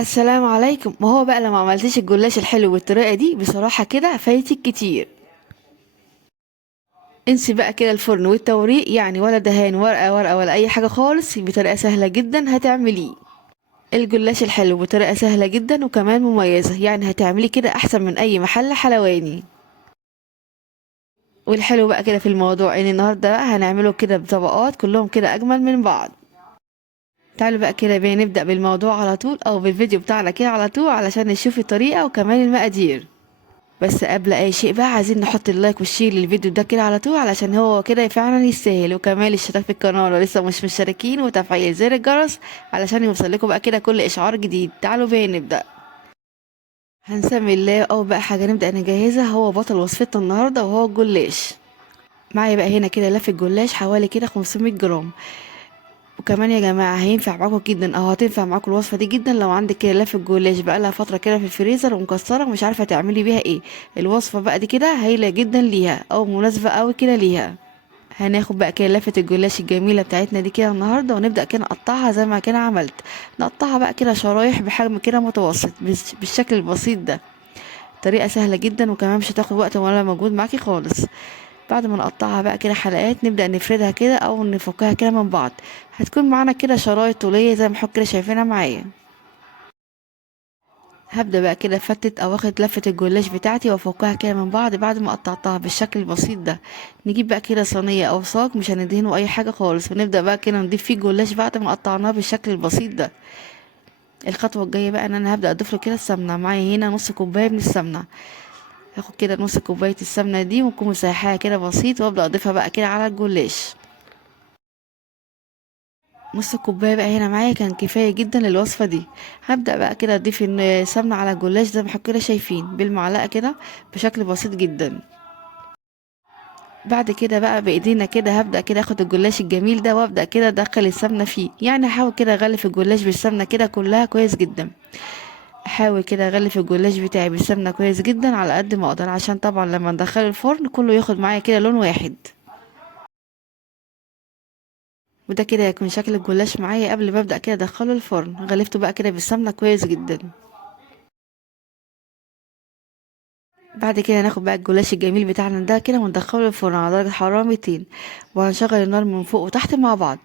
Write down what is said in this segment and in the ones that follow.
السلام عليكم. ما هو بقى لما عملتيش الجلاش الحلو بالطريقه دي بصراحه كده فايتك كتير. انسي بقى كده الفرن والتوريق، يعني ولا دهان ورقه ورقه ولا اي حاجه خالص. بطريقه سهله جدا هتعمليه الجلاش الحلو بطريقه سهله جدا وكمان مميزه، يعني هتعملي كده احسن من اي محل حلواني. والحلو بقى كده في الموضوع ان النهارده بقى هنعمله كده بطبقات كلهم كده اجمل من بعض. تعالوا بقى كده نبدأ بالموضوع على طول او بالفيديو بتاعنا كده على طول علشان نشوف الطريقه وكمان المقادير. بس قبل اي شيء بقى عايزين نحط اللايك والشير للفيديو ده كده على طول علشان هو كده فعلا يستاهل، وكمان الاشتراك في القناه لو لسه مش مشتركين وتفعيل زر الجرس علشان يوصلكوا بقى كده كل اشعار جديد. تعالوا بقى نبدا. هنسمي الله. اول بقى حاجه نبدا نجهزها هو بطل وصفتنا النهارده وهو الجلاش. معايا بقى هنا كده لف الجلاش حوالي كده 500 جرام. وكمان يا جماعه هينفع معاكم جدا او هتنفع معاكم الوصفه دي جدا لو عندك كده لف الجلاش بقى لها فتره كده في الفريزر ومكسره ومش عارفه تعملي بيها ايه. الوصفه بقى دي كده هايله جدا ليها او مناسبه قوي كده ليها. هناخد بقى كده لفه الجلاش الجميله بتاعتنا دي كده النهارده ونبدا كده نقطعها زي ما كده عملت. نقطعها بقى كده شرايح بحجم كده متوسط بالشكل البسيط ده. طريقه سهله جدا وكمان مش هتاخد وقت ولا مجهود معاكي خالص. بعد ما نقطعها بقى كده حلقات نبدأ نفردها كده او نفكها كده من بعض. هتكون معانا كده شرايط طولية زي ما حضرتك كده شايفينها معايا. هبدأ بقى كده فتت او واخد لفة الجلاش بتاعتي وافكها كده من بعض بعد ما قطعتها بالشكل البسيط ده. نجيب بقى كده صينية او صاج مش هندهنه اي حاجة خالص، ونبدأ بقى كده نضيف فيه الجلاش بعد ما قطعناه بالشكل البسيط ده. الخطوة الجاية بقى ان انا هبدأ اضيف له كده السمنة. معايا هنا نص كوباية من السمنة. هاخد كده نص كوباية السمنة دي ونكون مسيحاها كده بسيط وابدأ اضيفها بقى كده على الجلاش. نص كوبايه بقى هنا معايا كان كفايه جدا للوصفه دي. هبدا بقى كده اضيف السمنه على الجلاش زي ما حضرتك كده شايفين بالمعلقه كده بشكل بسيط جدا. بعد كده بقى بايدينا كده هبدا كده اخد الجلاش الجميل ده وابدا كده ادخل السمنه فيه، يعني احاول كده اغلف الجلاش بالسمنه كده كلها كويس جدا. احاول كده اغلف الجلاش بتاعي بالسمنه كويس جدا على قد ما اقدر عشان طبعا لما ندخله الفرن كله ياخد معايا كده لون واحد. وده كده يكون شكل الجلاش معايا قبل ما ابدا كده ادخله الفرن. غلفته بقى كده بالسمنه كويس جدا. بعد كده ناخد بقى الجلاش الجميل بتاعنا ده كده وندخله الفرن على درجة حرارة 200، وهنشغل النار من فوق وتحت مع بعض.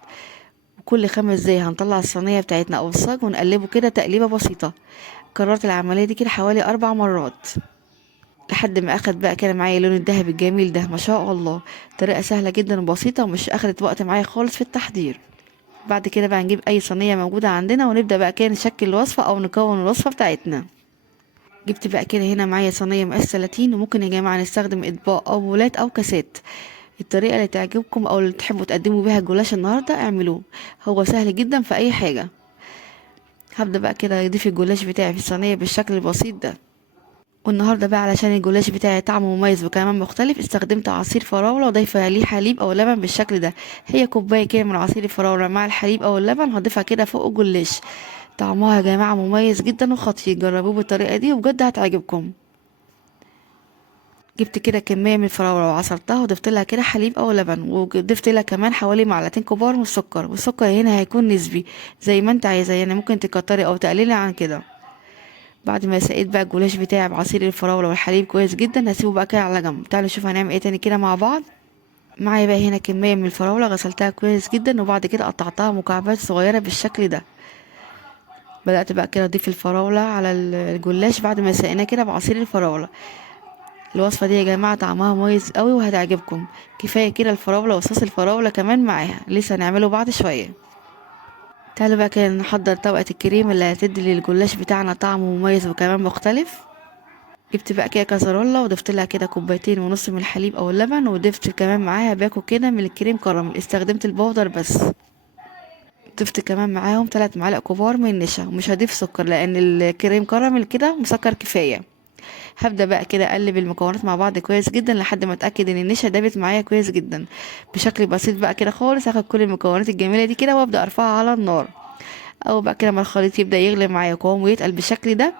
وكل 5 دقايق هنطلع الصينية بتاعتنا او الصاج ونقلبه كده تقليبة بسيطة. كررت العملية دي كده حوالي 4 مرات لحد ما اخد بقى كده معايا اللون الذهبي الجميل ده ما شاء الله. طريقة سهلة جدا وبسيطة ومش اخدت وقت معايا خالص في التحضير. بعد كده بقى نجيب اي صينية موجودة عندنا ونبدأ بقى كده نشكل الوصفة او نكون الوصفة بتاعتنا. جبت بقى كده هنا معايا صينية مقاس 30، وممكن يا جماعة نستخدم اطباق او بولات او كاسات. الطريقة اللي تعجبكم او اللي تحبوا تقدموا بيها الجلاش النهاردة اعملوه. هو سهل جدا في اي حاجة. هبدأ بقى كده اضيف الجلاش بتاعي في الصينية بالشكل البسيط ده. والنهاردة بقى علشان الجلاش بتاعي طعمه مميز وكمان مختلف استخدمت عصير فراولة وضايفة ليه حليب او لبن بالشكل ده. هي كوباية كده من عصير الفراولة مع الحليب او اللبن هضيفها كده فوق الجلاش. طعمها يا جماعة مميز جدا وخطير، جربوه بالطريقة دي وبجد هتعجبكم. جبت كده كمية من الفراولة وعصرتها وضفت لها كده حليب او لبن، وضفت لها كمان حوالي معلقتين كبار من السكر، والسكر هنا هيكون نسبي زي ما انت عايزة، يعني ممكن تكتري او تقللي عن كده. بعد ما سقيت بقى الجلاش بتاعي بعصير الفراولة والحليب كويس جدا هسيبه بقى كده على جنب. تعالوا نشوف هنعمل ايه تاني كده مع بعض. معايا بقى هنا كمية من الفراولة غسلتها كويس جدا وبعد كده قطعتها مكعبات صغيرة بالشكل ده. بدأت بقى كده اضيف الفراولة على الجلاش بعد ما سقيناه كده بعصير الفراولة. الوصفة دي يا جماعة طعمها مميز قوي وهتعجبكم. كفاية كده الفراولة وصوص الفراولة كمان معاها لسه هنعمله بعد شوية. تعالوا بقى كده نحضر طبقة الكريم اللي هتدي للجلاش بتاعنا طعم مميز وكمان مختلف. جبت بقى كده كازرولة وضفت لها كده كوبايتين ونص من الحليب او اللبن، وضفت كمان معاها باكو كده من الكريم كراميل، استخدمت البودر بس. ضفت كمان معاهم 3 معالق كبار من النشا، ومش هضيف سكر لان الكريم كراميل كده مسكر كفاية. هبدأ بقى كده اقلب المكونات مع بعض كويس جدا لحد ما اتاكد ان النشا دابت معايا كويس جدا بشكل بسيط بقى كده خالص. هاخد كل المكونات الجميله دي كده وابدا ارفعها على النار. او بقى كده ما الخليط يبدا يغلي معايا قوامه يتقل بالشكل ده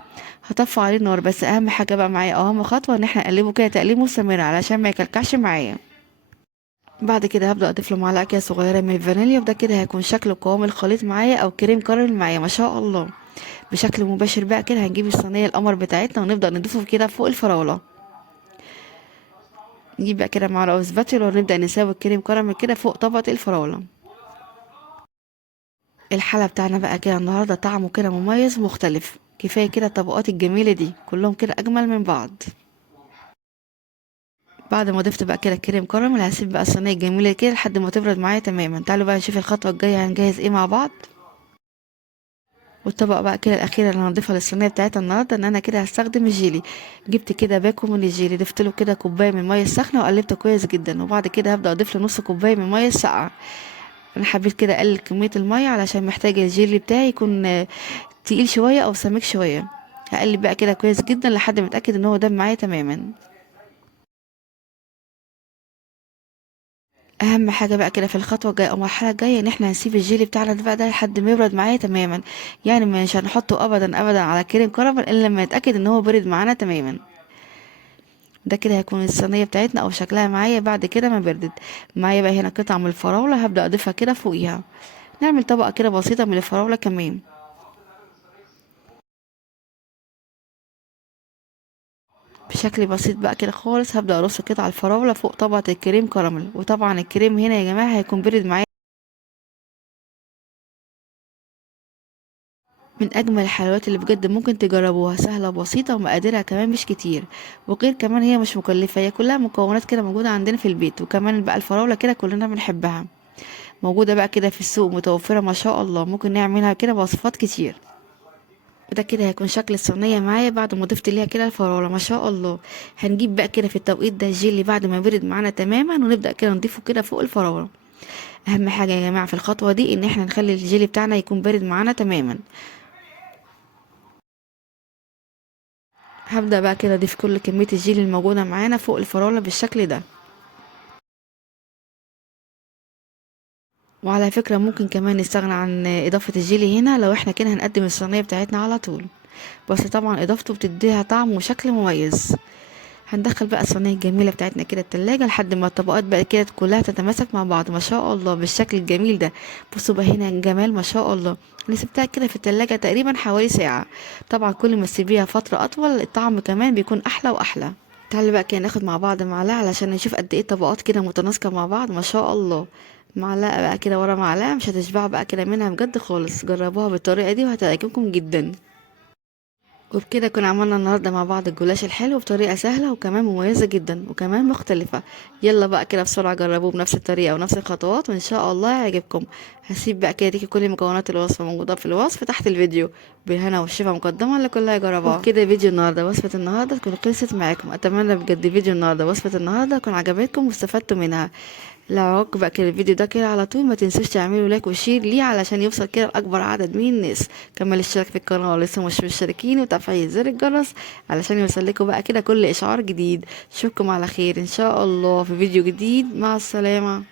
هطفي عليه النار. بس اهم حاجه بقى معايا اهم خطوه ان احنا نقلبه كده تقليب مستمر علشان ما يكلكعش معايا. بعد كده هبدا اضيف له معلقه كده صغيره من الفانيليا، وده كده هيكون شكل قوام الخليط معايا او كريم كراميل معايا ما شاء الله. بشكل مباشر بقى كده هنجيب الصينيه القمر بتاعتنا ونبدا نضيفه كده فوق الفراوله. نجيب بقى كده معلقه سباتولا ونبدا نساوي الكريم كراميل كده فوق طبقه الفراوله. الحلا بتاعنا بقى كده النهارده طعمه كده مميز مختلف. كفايه كده الطبقات الجميله دي كلهم كده اجمل من بعض. بعد ما ضفت بقى كده الكريم كراميل هسيب بقى الصينيه الجميله كده لحد ما تبرد معايا تماما. تعالوا بقى نشوف الخطوه الجايه هنجهز ايه مع بعض. والطبق بقى كده الاخيره اللي هنضيفها للصينيه بتاعتنا النهارده ان انا كده هستخدم الجيلي. جبت كده باكو من الجيلي، ضفت له كده كوبايه من الميه السخنه وقلبته كويس جدا، وبعد كده هبدا اضيف له نص كوبايه من الميه الساقعه. انا حبيت كده اقلل كميه الميه علشان محتاجه الجيلي بتاعي يكون تقيل شويه او سميك شويه. هقلب بقى كده كويس جدا لحد ما اتاكد ان هو دام معايا تماما. اهم حاجه بقى كده في الخطوه الجايه او المرحله الجايه ان احنا هنسيب الجيلي بتاعنا ده بقى ده لحد ما يبرد معايا تماما. يعني مش هنحطه ابدا ابدا على كريم كراميل الا لما نتاكد ان هو برد معانا تماما. ده كده هيكون الصينيه بتاعتنا او شكلها معايا بعد كده ما بردت. معايا بقى هنا قطعه من الفراوله هبدا اضيفها كده فوقيها. نعمل طبقه كده بسيطه من الفراوله كمان. بشكل بسيط بقى كده خالص هبدا ارص قطع الفراوله فوق طبقه الكريم كراميل. وطبعا الكريم هنا يا جماعه هيكون برد معايا. من اجمل الحلويات اللي بجد ممكن تجربوها، سهله وبسيطه ومقاديرها كمان مش كتير. وغير كمان هي مش مكلفه، هي كلها مكونات كده موجوده عندنا في البيت. وكمان بقى الفراوله كده كلنا بنحبها، موجوده بقى كده في السوق متوفره ما شاء الله. ممكن نعملها كده بوصفات كتير. وده كده هيكون شكل الصينيه معايا بعد ما ضفت ليها كده الفراوله ما شاء الله. هنجيب بقى كده في التوقيت ده الجيلي بعد ما برد معانا تماما ونبدا كده نضيفه كده فوق الفراوله. اهم حاجه يا جماعه في الخطوه دي ان احنا نخلي الجيلي بتاعنا يكون بارد معانا تماما. هبدأ بقى كده اضيف كل كمية الجيلي الموجودة معانا فوق الفراولة بالشكل ده. وعلى فكرة ممكن كمان نستغنى عن اضافة الجيلي هنا لو احنا كده هنقدم الصينية بتاعتنا على طول، بس طبعا اضافته بتديها طعم وشكل مميز. هندخل بقى الصينية الجميلة بتاعتنا كده التلاجة لحد ما الطبقات بقى كده كلها تتماسك مع بعض ما شاء الله بالشكل الجميل ده. بصوا بقى هنا الجمال ما شاء الله. انا سبتها كده في التلاجة تقريبا حوالي ساعة. طبعا كل ما تسيبيها فترة اطول الطعم كمان بيكون احلى واحلى. تعالوا بقى كده ناخد مع بعض معلقة علشان نشوف قد ايه الطبقات كده متناسقة مع بعض ما شاء الله. معلقة بقى كده ورا معلقة مش هتشبعوا بقى كده منها بجد خالص. جربوها بالطريقة دي وهتعجبكم جدا. وبكده كنا عملنا النهارده مع بعض الجلاش الحلو بطريقه سهله وكمان مميزه جدا وكمان مختلفه. يلا بقى كده بسرعه جربوه بنفس الطريقه ونفس الخطوات وان شاء الله يعجبكم. هسيب بقى كده ليكي كل مكونات الوصفه موجوده في الوصف تحت الفيديو. بالهنا والشفا مقدما لكل يجربها. وبكده فيديو النهارده وصفه النهارده تكون خلصت معاكم. اتمنى بجد فيديو النهارده وصفه النهارده تكون عجبتكم واستفدتوا منها. لو عجبك بقى كده الفيديو ده كده على طول ما تنسوش تعملوا لايك وشير ليه علشان يوصل كده لاكبر عدد من الناس. كمل اشتراك في القناه لسه مش مشتركين وتفعيل زر الجرس علشان يوصل لكم بقى كده كل اشعار جديد. اشوفكم على خير ان شاء الله في فيديو جديد. مع السلامه.